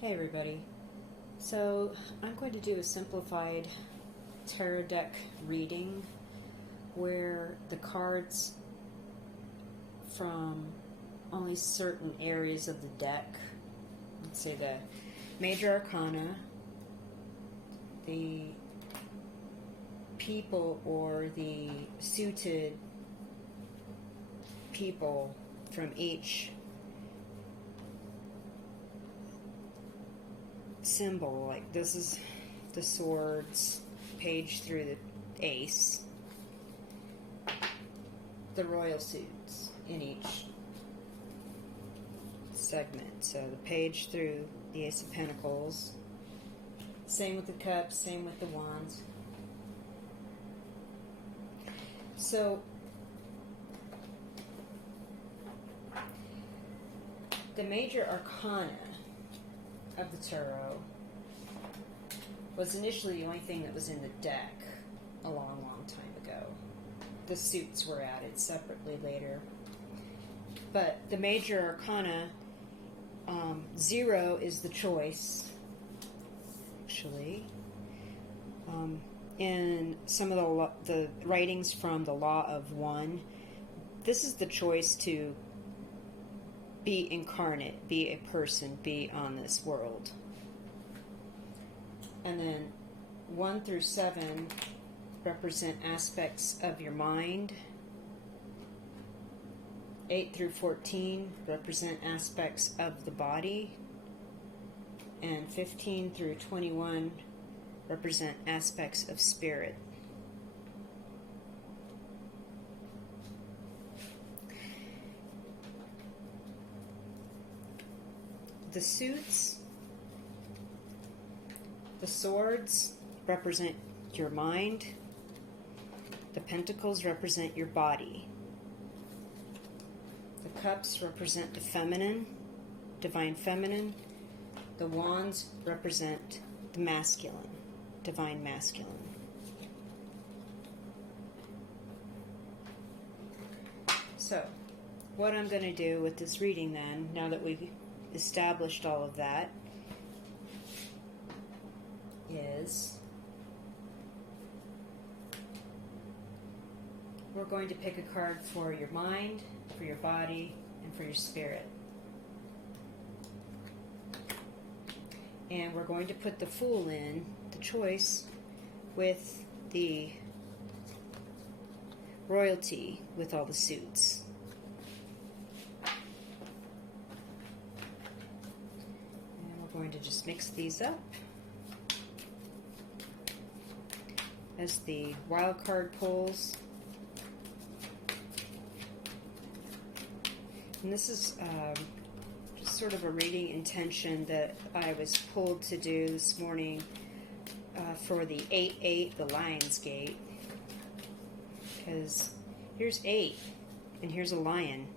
Hey everybody. So I'm going to do a simplified tarot deck reading where the cards from only certain areas of the deck, let's say the major arcana, the people or the suited people from each symbol, like this is the swords page through the ace, the royal suits in each segment. So the page through the ace of pentacles, same with the cups, same with the wands. So the major arcana of the tarot was initially the only thing that was in the deck a long, long time ago. The suits were added separately later. But the major arcana, 0 is the choice, actually. In some of the writings from the Law of One, this is the choice to be incarnate, be a person, be on this world. And then 1 through 7 represent aspects of your mind. 8 through 14 represent aspects of the body. And 15 through 21 represent aspects of spirit. The suits, the swords represent your mind. The pentacles represent your body. The cups represent the feminine, divine feminine. The wands represent the masculine, divine masculine. So, what I'm going to do with this reading then, now that we've established all of that, is we're going to pick a card for your mind, for your body, and for your spirit. And we're going to put the Fool in, the choice, with the royalty, with all the suits. Going to just mix these up as the wild card pulls. And this is just sort of a reading intention that I was pulled to do this morning for the 8-8, the Lion's Gate. Because here's 8, and here's a lion,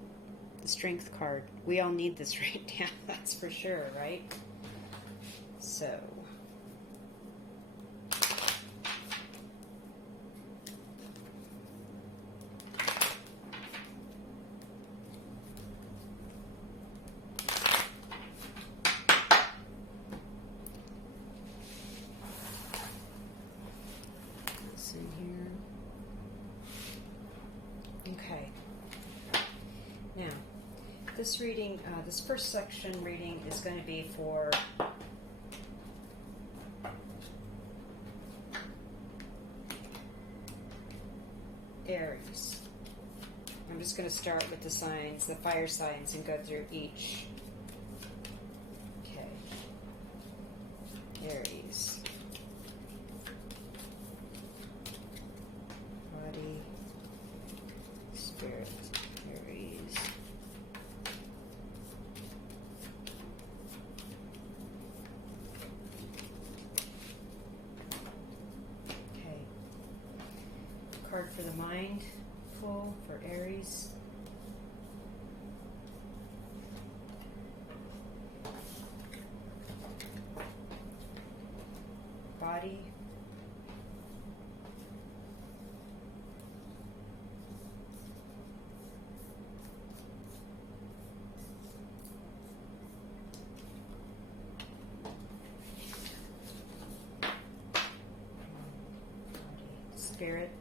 the Strength card. We all need this right now, that's for sure, right? So, this in here. Okay. Now, this reading, this first section reading is going to be for Aries. I'm just going to start with the signs, the fire signs, and go through each. Okay. Aries. Body. Spirit. Aries. Card for the mind, full for Aries. Body. Spirit.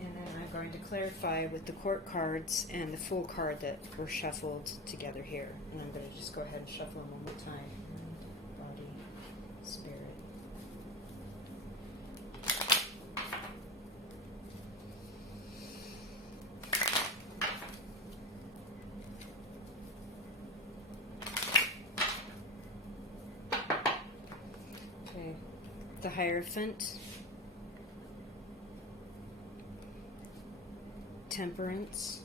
And then I'm going to clarify with the court cards and the Fool card that were shuffled together here. And I'm going to just go ahead and shuffle them one more time. Mind, body, spirit. Okay. The Hierophant. Temperance,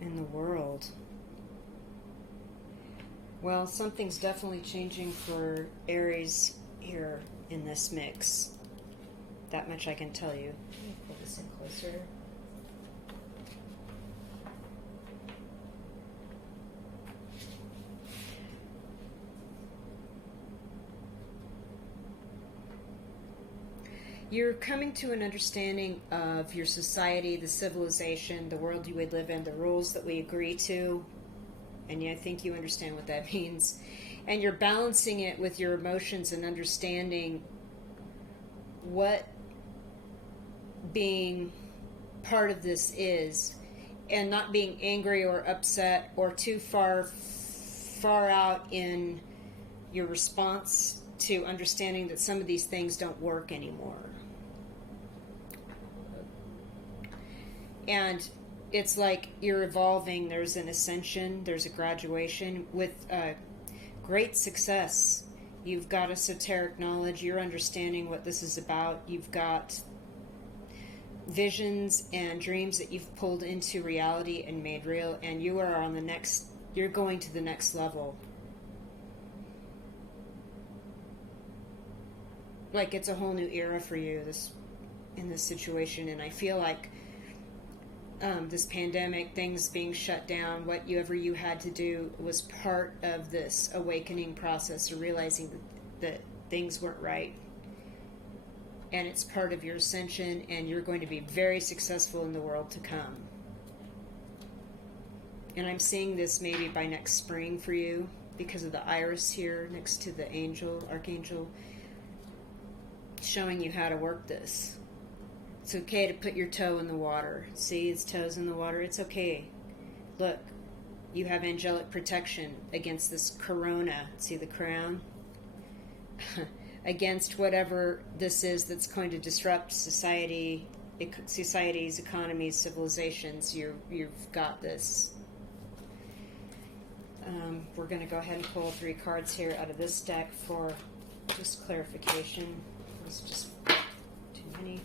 and the World. Well, something's definitely changing for Aries here in this mix. That much I can tell you. Let me pull this in closer. You're coming to an understanding of your society, the civilization, the world you would live in, the rules that we agree to, and I think you understand what that means. And you're balancing it with your emotions and understanding what being part of this is, and not being angry or upset or too far out in your response to understanding that some of these things don't work anymore. And it's like you're evolving. There's an ascension, there's a graduation with great success. You've got esoteric knowledge, you're understanding what this is about. You've got visions and dreams that you've pulled into reality and made real, and you are on the next, you're going to the next level. Like it's a whole new era for you in this situation. And I feel like this pandemic, things being shut down, whatever you had to do was part of this awakening process, or realizing that things weren't right. And it's part of your ascension, and you're going to be very successful in the world to come. And I'm seeing this maybe by next spring for you, because of the iris here next to the archangel, showing you how to work this. It's okay to put your toe in the water. See, its toes in the water. It's okay. Look, you have angelic protection against this corona. See the crown? Against whatever this is that's going to disrupt societies, economies, civilizations. You've got this. We're going to go ahead and pull 3 cards here out of this deck for just clarification. It's just too many.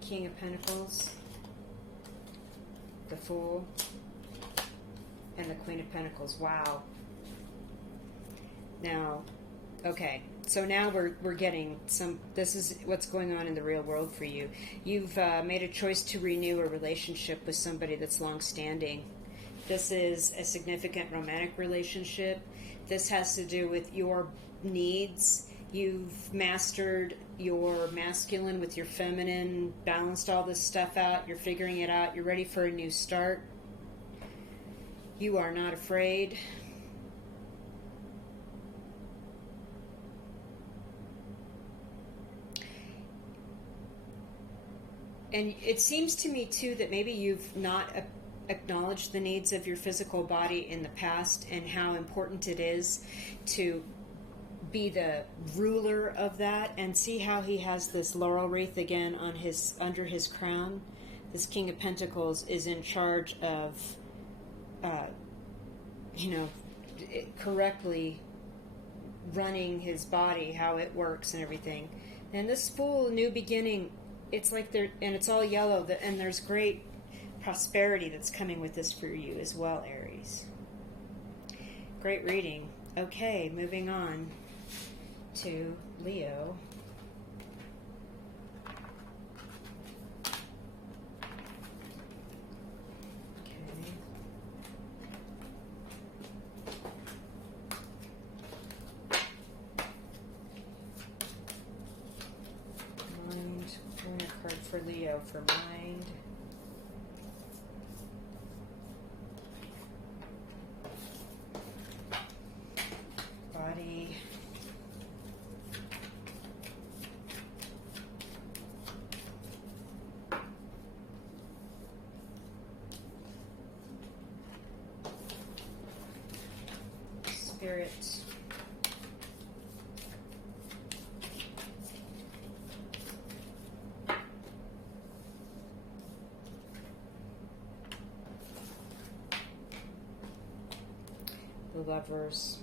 King of Pentacles, the Fool, and the Queen of Pentacles. Wow. Now, okay, so now we're getting some, this is what's going on in the real world for you. You've made a choice to renew a relationship with somebody that's long-standing. This is a significant romantic relationship. This has to do with your needs. You've mastered your masculine with your feminine, balanced all this stuff out. You're figuring it out. You're ready for a new start. You are not afraid. And it seems to me, too, that maybe you've not acknowledged the needs of your physical body in the past, and how important it is to be the ruler of that. And see how he has this laurel wreath again on under his crown. This King of Pentacles is in charge of, correctly running his body, how it works and everything. And this Fool, new beginning, it's like and it's all yellow, and there's great prosperity that's coming with this for you as well, Aries. Great reading. Okay, moving on to Leo. For Leo for mind. Body. Spirit. The Lovers,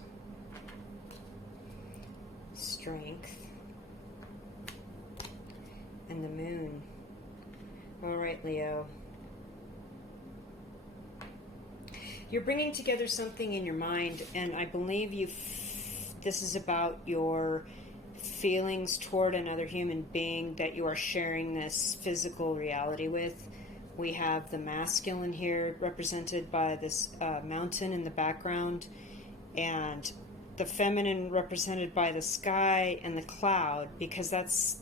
Strength, and the Moon. All right, Leo. You're bringing together something in your mind, and I believe this is about your feelings toward another human being that you are sharing this physical reality with. We have the masculine here represented by this mountain in the background, and the feminine represented by the sky and the cloud, because that's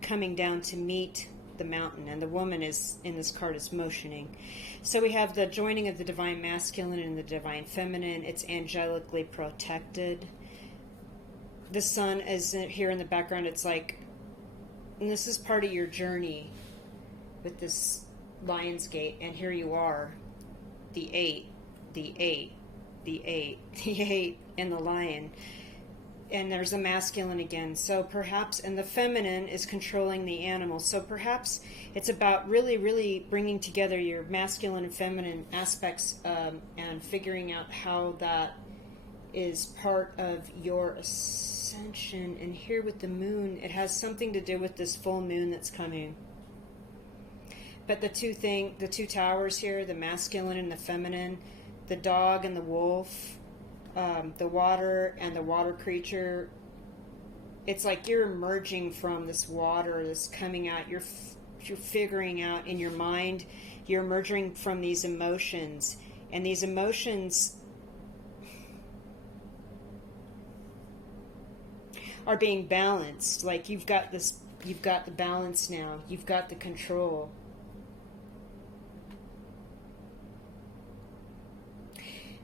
coming down to meet the mountain, and the woman is in this card is motioning. So we have the joining of the divine masculine and the divine feminine. It's angelically protected. The sun is here in the background. It's like, and this is part of your journey with this Lion's Gate, and here you are, the 8, the 8, the 8, the 8, and the lion. And there's the masculine again. So perhaps, and the feminine is controlling the animal. So perhaps it's about really, really bringing together your masculine and feminine aspects and figuring out how that is part of your ascension. And here with the moon, it has something to do with this full moon that's coming. But the two towers here, the masculine and the feminine, the dog and the wolf, the water and the water creature, it's like you're emerging from this water that's coming out. You're figuring out in your mind, you're emerging from these emotions. And these emotions are being balanced. Like you've got the balance now. You've got the control.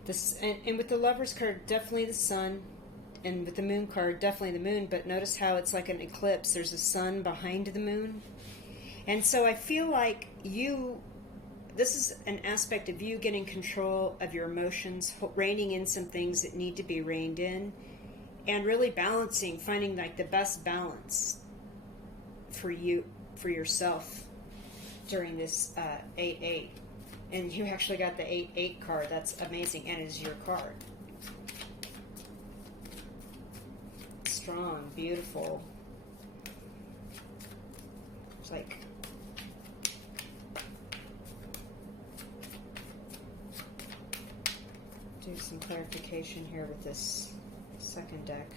This, and with the Lovers card, definitely the sun, and with the Moon card, definitely the moon, but notice how it's like an eclipse. There's a sun behind the moon. And so I feel like this is an aspect of you getting control of your emotions, reining in some things that need to be reined in, and really balancing, finding like the best balance for you, for yourself during this 8-8. And you actually got the 8-8 card. That's amazing. And it is your card. Strong, beautiful. It's like do some clarification here with this second deck.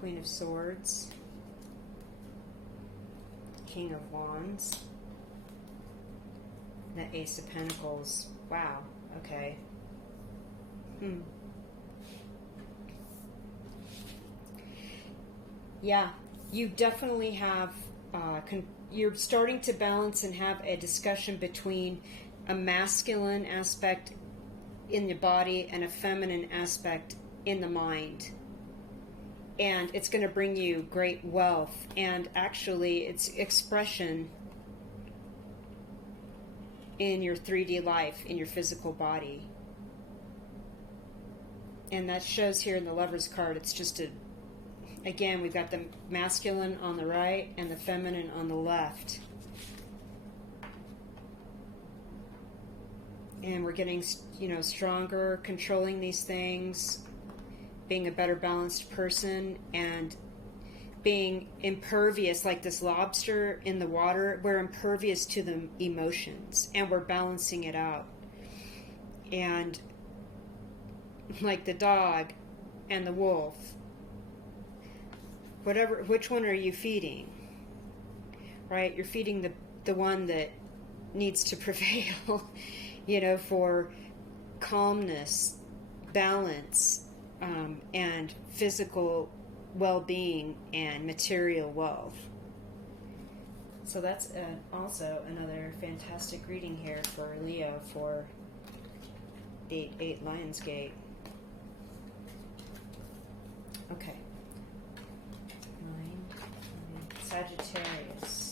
Queen of Swords, King of Wands, the Ace of Pentacles. Wow, okay. Yeah, you definitely have, you're starting to balance and have a discussion between a masculine aspect in the body and a feminine aspect in the mind. And it's going to bring you great wealth, and actually it's expression in your 3D life, in your physical body. And that shows here in the Lovers card. It's just again, we've got the masculine on the right and the feminine on the left. and we're getting, stronger, controlling these things, being a better balanced person, and being impervious, like this lobster in the water. We're impervious to the emotions, and we're balancing it out. And like the dog and the wolf, which one are you feeding? Right? You're feeding the one that needs to prevail, for calmness, balance, and physical well-being and material wealth. So that's also another fantastic reading here for Leo for 8 Lionsgate. Okay. 9, Sagittarius.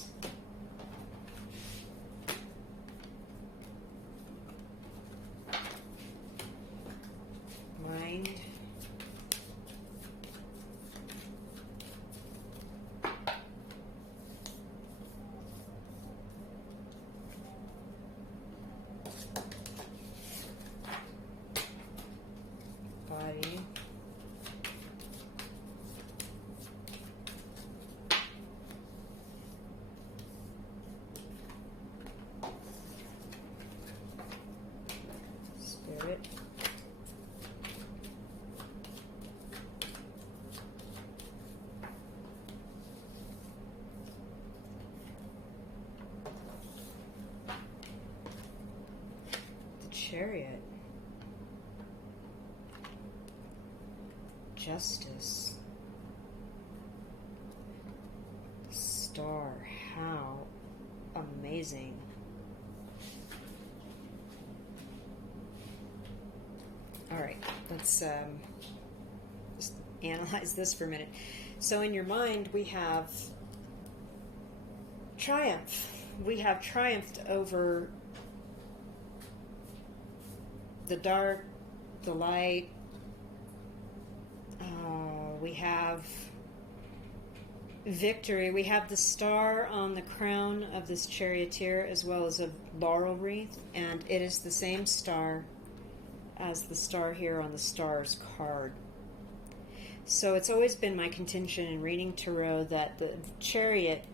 Mind. Body. Spirit. The Chariot. Justice. The Star. How amazing. All right, let's just analyze this for a minute. So in your mind, we have triumph. We have triumphed over the dark, the light. We have victory. We have the star on the crown of this charioteer as well as a laurel wreath, and it is the same star as the star here on the Stars card. So it's always been my contention in reading tarot that the Chariot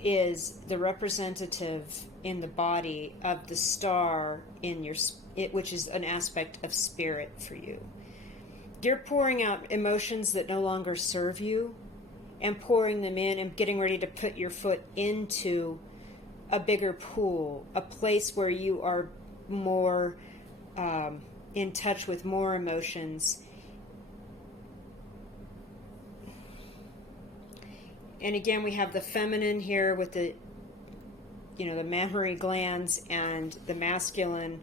is the representative in the body of the star in your, which is an aspect of spirit for you. You're pouring out emotions that no longer serve you and pouring them in and getting ready to put your foot into a bigger pool, a place where you are more in touch with more emotions. And again, we have the feminine here with the, the mammary glands, and the masculine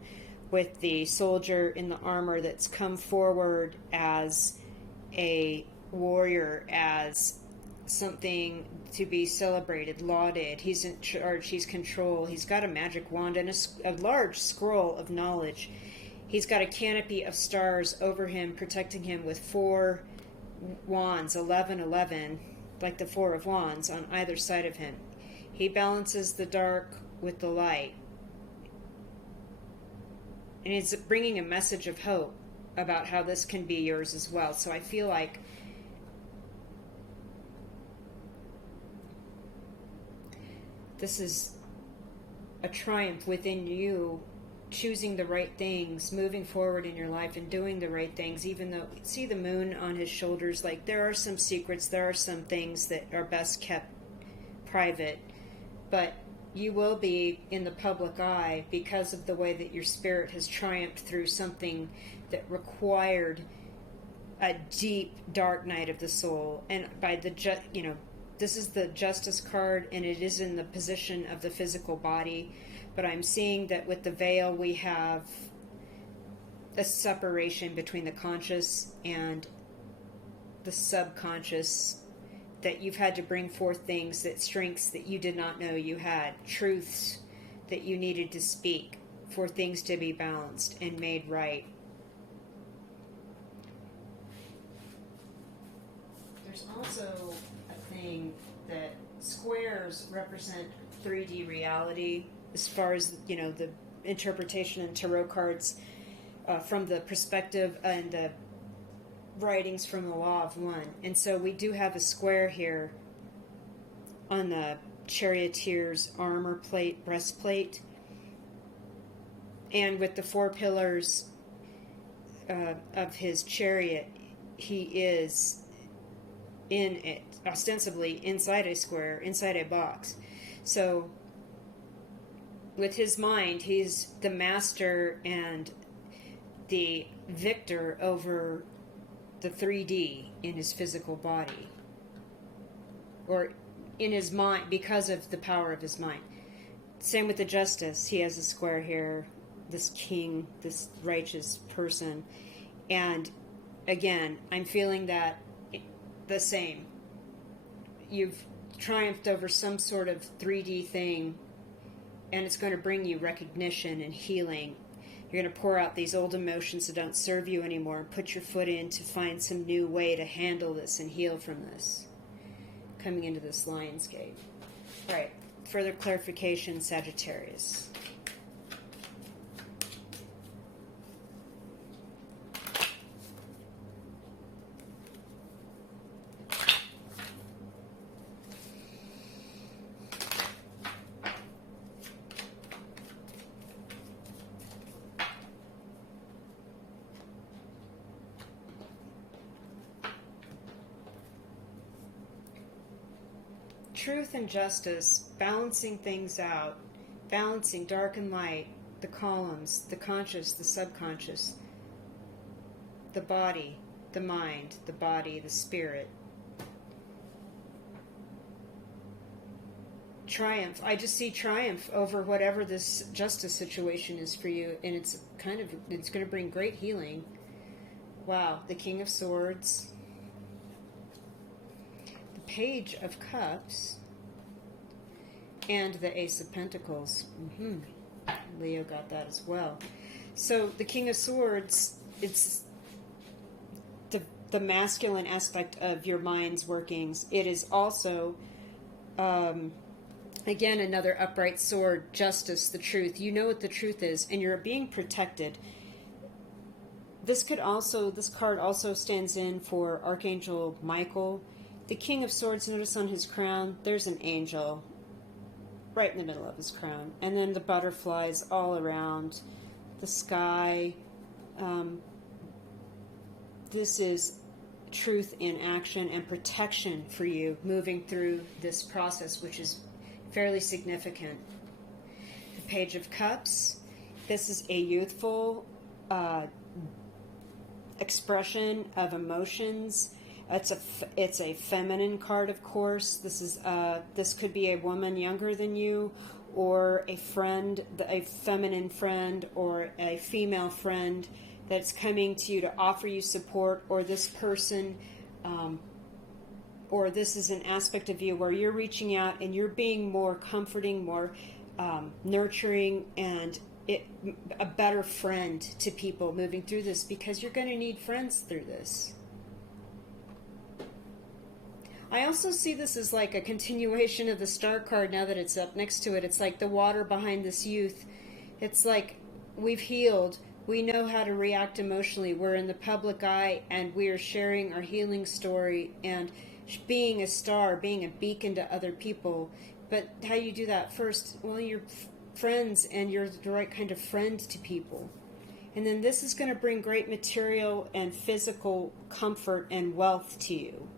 with the soldier in the armor that's come forward as a warrior, as something to be celebrated, lauded. He's in charge, he's control. He's got a magic wand and a large scroll of knowledge. He's got a canopy of stars over him, protecting him with 4 wands, 11, like the 4 of wands on either side of him. He balances the dark with the light. And it's bringing a message of hope about how this can be yours as well. So I feel like this is a triumph within you, choosing the right things, moving forward in your life and doing the right things, even though, see the moon on his shoulders, like there are some secrets, there are some things that are best kept private, but you will be in the public eye because of the way that your spirit has triumphed through something that required a deep, dark night of the soul. And by the, this is the Justice card, and it is in the position of the physical body. But I'm seeing that with the veil, we have a separation between the conscious and the subconscious, that you've had to bring forth things, that strengths that you did not know you had, truths that you needed to speak for things to be balanced and made right. There's also a thing that squares represent 3D reality, as far as, the interpretation in tarot cards from the perspective and the writings from the Law of One. And so we do have a square here on the charioteer's armor plate, breastplate, and with the 4 pillars of his chariot, he is in it, ostensibly inside a square, inside a box. So with his mind, he's the master and the victor over the 3D in his physical body, or in his mind, because of the power of his mind. Same with the justice. He has a square here, this king, this righteous person. And again, I'm feeling that the same. You've triumphed over some sort of 3D thing, and it's going to bring you recognition and healing. You're going to pour out these old emotions that don't serve you anymore and put your foot in to find some new way to handle this and heal from this. Coming into this Lionsgate. All right, further clarification, Sagittarius. Truth and justice, balancing things out, balancing dark and light, the columns, the conscious, the subconscious, the body, the mind, the body, the spirit. Triumph. I just see triumph over whatever this justice situation is for you, and it's going to bring great healing. Wow, the King of Swords. Page of Cups and the Ace of Pentacles. Leo got that as well. So the King of Swords, it's the masculine aspect of your mind's workings. It is also, again, another upright sword, justice, the truth. You know what the truth is, and you're being protected. This card also stands in for Archangel Michael. The King of Swords, notice on his crown, there's an angel right in the middle of his crown. And then the butterflies all around, the sky. This is truth in action and protection for you moving through this process, which is fairly significant. The Page of Cups, this is a youthful expression of emotions. It's a feminine card, of course. This could be a woman younger than you, or a friend, a feminine friend, or a female friend that's coming to you to offer you support, or this person, or this is an aspect of you where you're reaching out and you're being more comforting, more nurturing, and a better friend to people moving through this, because you're going to need friends through this. I also see this as like a continuation of the Star card now that it's up next to it. It's like the water behind this youth. It's like we've healed. We know how to react emotionally. We're in the public eye and we are sharing our healing story and being a star, being a beacon to other people. But how do you do that? First, well, you're friends and you're the right kind of friend to people. And then this is going to bring great material and physical comfort and wealth to you.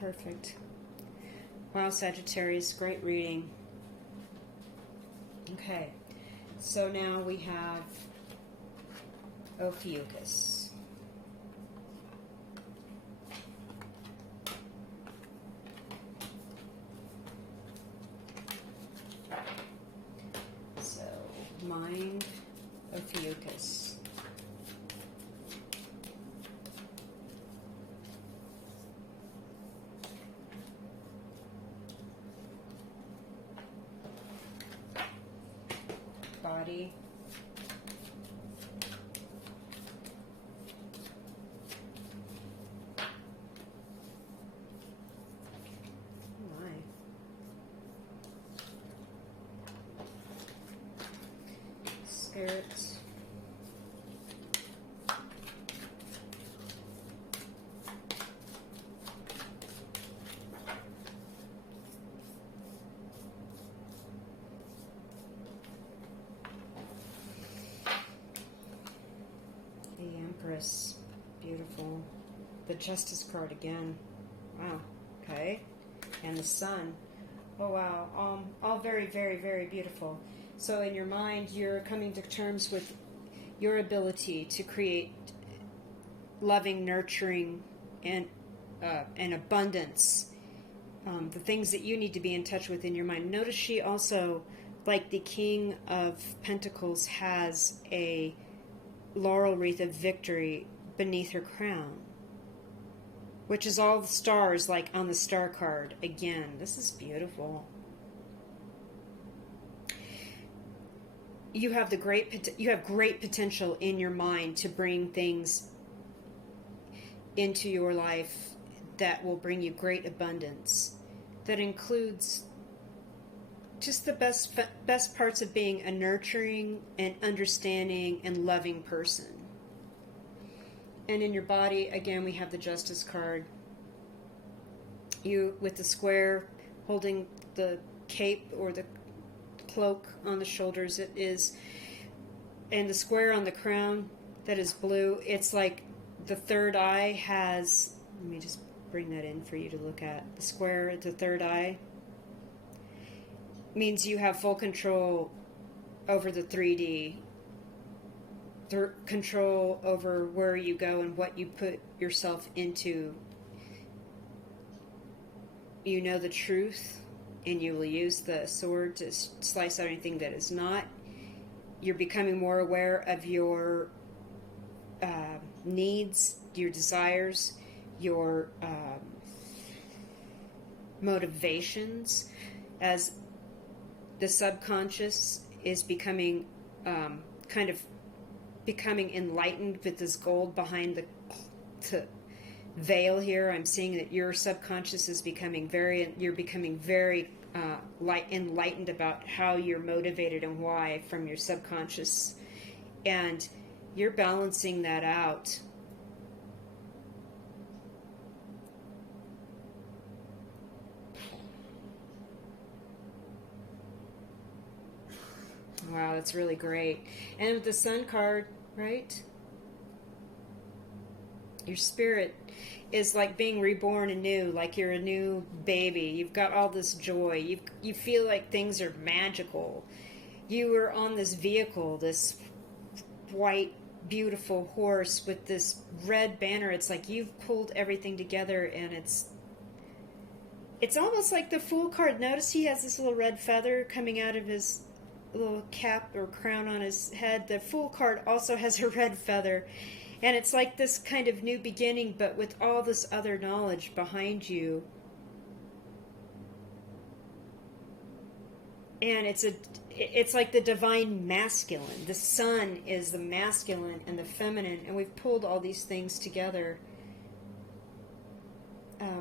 Perfect. Wow, Sagittarius, great reading. Okay, so now we have Ophiuchus. So, mind, Ophiuchus. Body, spirits. The Empress. Beautiful. The Justice card again. Wow. Okay. And the Sun. Oh, wow. All very, very, very beautiful. So in your mind, you're coming to terms with your ability to create loving, nurturing, and abundance. The things that you need to be in touch with in your mind. Notice she also, like the King of Pentacles, has a laurel wreath of victory beneath her crown, which is all the stars, like on the star card. Again, this is beautiful. You have great potential in your mind to bring things into your life that will bring you great abundance. That includes just the best parts of being a nurturing and understanding and loving person. And in your body, again, we have the Justice card. You, with the square, holding the cape or the cloak on the shoulders, it is, and the square on the crown that is blue, it's like the third eye has, let me just bring that in for you to look at. The square, the third eye, means you have full control over the 3D, control over where you go and what you put yourself into. You know the truth, and you will use the sword to slice out anything that is not. You're becoming more aware of your needs, your desires, your motivations, as the subconscious is becoming kind of becoming enlightened with this gold behind the veil here. I'm seeing that your subconscious is becoming very enlightened about how you're motivated and why from your subconscious, and you're balancing that out. Wow, that's really great. And with the Sun card, right? Your spirit is like being reborn anew, like you're a new baby. You've got all this joy. You feel like things are magical. You were on this vehicle, this white, beautiful horse with this red banner. It's like you've pulled everything together, and it's almost like the Fool card. Notice he has this little red feather coming out of his little cap or crown on his head. The Fool card also has a red feather, and it's like this kind of new beginning, but with all this other knowledge behind you. And it's like the divine masculine. The Sun is the masculine and the feminine, and we've pulled all these things together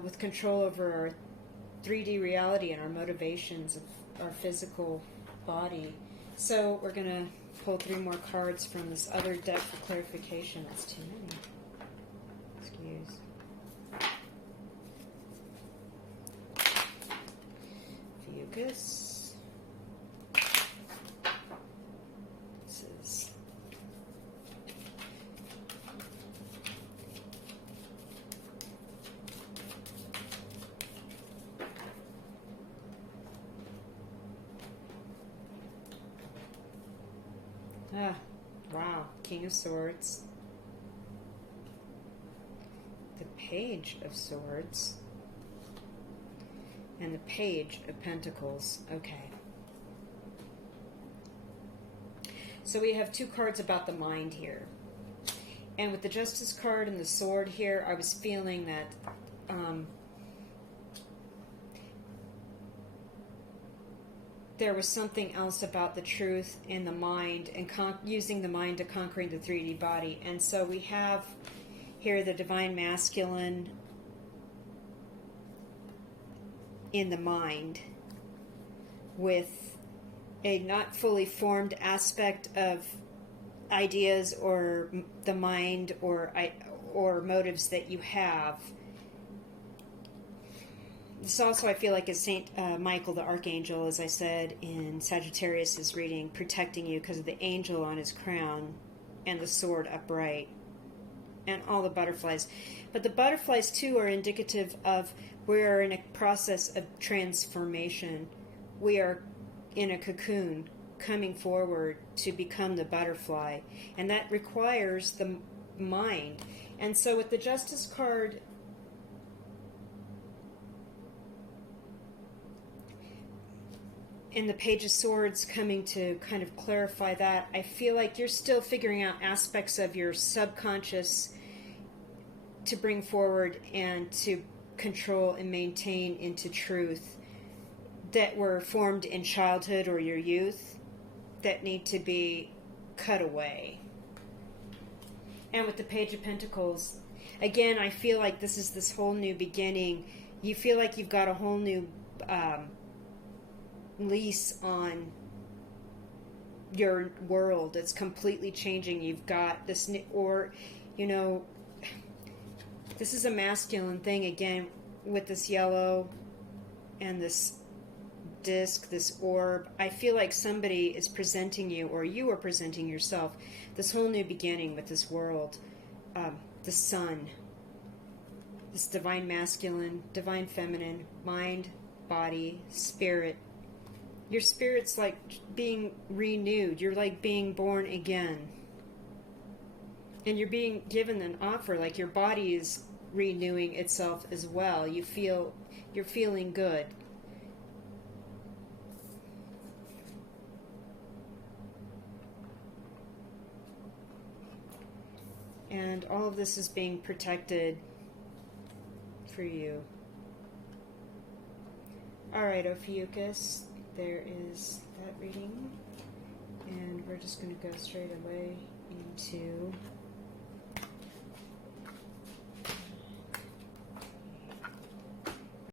with control over our 3D reality and our motivations of our physical body. So we're going to pull 3 more cards from this other deck for clarification. That's too many. Excuse. Ophiuchus. This is wow, King of Swords, the Page of Swords, and the Page of Pentacles. Okay. So we have 2 cards about the mind here. And with the Justice card and the Sword here, I was feeling that there was something else about the truth in the mind and using the mind to conquering the 3D body. And so we have here the divine masculine in the mind with a not fully formed aspect of ideas or the mind or motives that you have. This also, I feel like, is Saint Michael the Archangel, as I said in Sagittarius' reading, protecting you because of the angel on his crown and the sword upright and all the butterflies. But the butterflies, too, are indicative of we are in a process of transformation. We are in a cocoon coming forward to become the butterfly. And that requires the mind. And so with the Justice card, in the Page of Swords coming to kind of clarify that, I feel like you're still figuring out aspects of your subconscious to bring forward and to control and maintain into truth that were formed in childhood or your youth that need to be cut away. And with the Page of Pentacles, again, I feel like this is this whole new beginning. You feel like you've got a whole new lease on your world. It's completely changing. You've got this new, or, you know, this is a masculine thing again with this yellow and this disc, this orb. I feel like somebody is presenting you, or you are presenting yourself, this whole new beginning with this world, the sun, this divine masculine, divine feminine, mind, body, spirit. Your spirit's like being renewed. You're like being born again. And you're being given an offer, like your body is renewing itself as well. You're feeling good. And all of this is being protected for you. Alright, Ophiuchus, there is that reading. And we're just going to go straight away into